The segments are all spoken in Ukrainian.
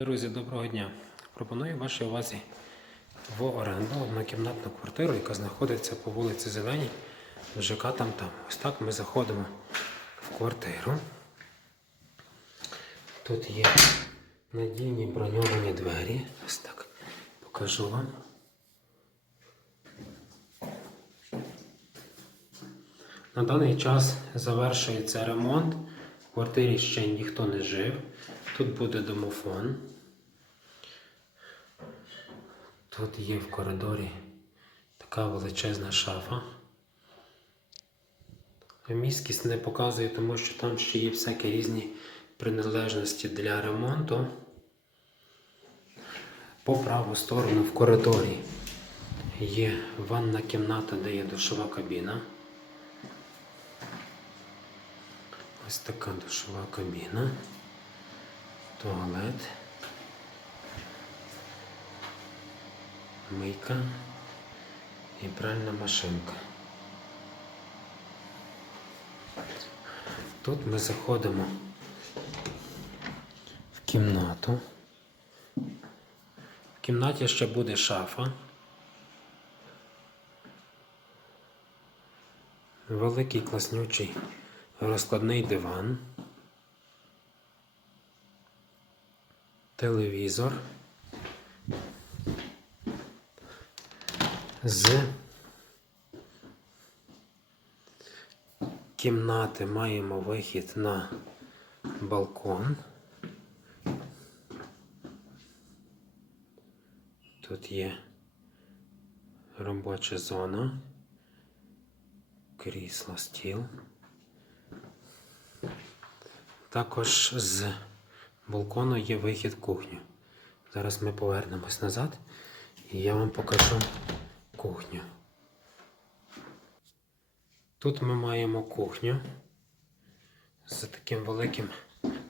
Друзі, доброго дня! Пропоную вашій увазі в оренду однокімнатну квартиру, яка знаходиться по вулиці Зеленій в ЖК там там. Ось так ми заходимо в квартиру. Тут є надійні броньовані двері. Ось так покажу вам. На даний час завершується ремонт. Квартирі ще ніхто не жив. Тут буде домофон. Тут є в коридорі така величезна шафа. Міськість не показує, тому що там ще є всякі різні приналежності для ремонту. По праву сторону в коридорі є ванна кімната, де є душова кабіна. Ось така душова кабіна, туалет, мийка і пральна машинка. Тут ми заходимо в кімнату. В кімнаті ще буде шафа. Великий класнючий розкладний диван, телевізор з кімнати маємо вихід на балкон. Тут є робоча зона, крісло, стіл. Також з балкону є вихід кухню. Зараз ми повернемось назад і я вам покажу кухню. Тут ми маємо кухню з таким великим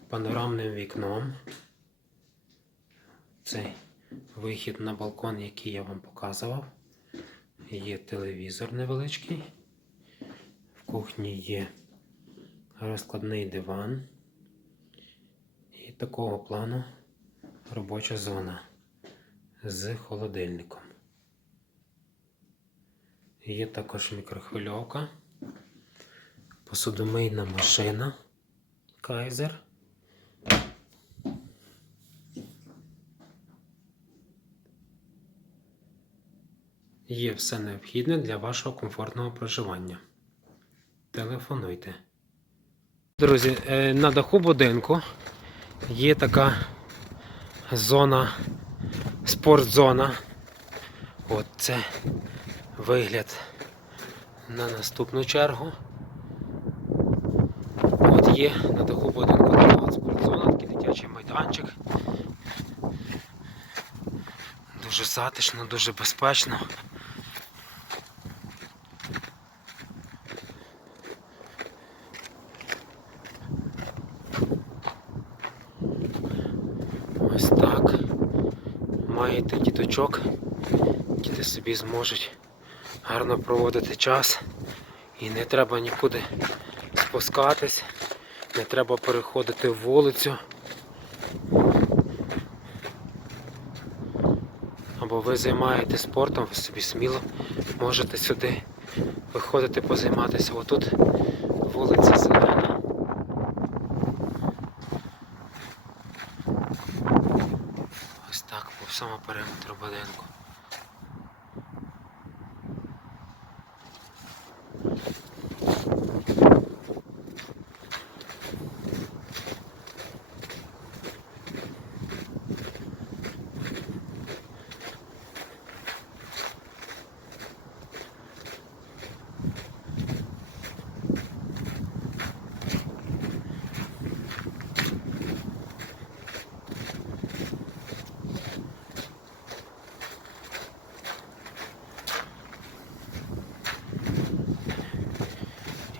панорамним вікном. Цей вихід на балкон, який я вам показував. Є телевізор невеличкий. В кухні є розкладний диван і такого плану робоча зона з холодильником. Є також мікрохвильовка, посудомийна машина Кайзер. Є все необхідне для вашого комфортного проживання. Телефонуйте. Друзі, е, на даху будинку є така зона, спортзона. От це вигляд на наступну чергу. От є на даху будинку така спортзона, такий дитячий майданчик. Дуже затишно, дуже безпечно. Ось так. Маєте діточок, діти собі зможуть гарно проводити час. І не треба нікуди спускатись, не треба переходити вулицю. Або ви займаєтесь спортом, ви собі сміло можете сюди виходити позайматися. Отут вулиця зелена. Ось так периметру будинку.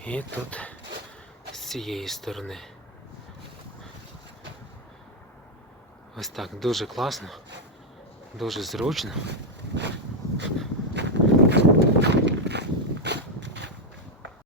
І тут з цієї сторони. Ось так дуже класно, дуже зручно.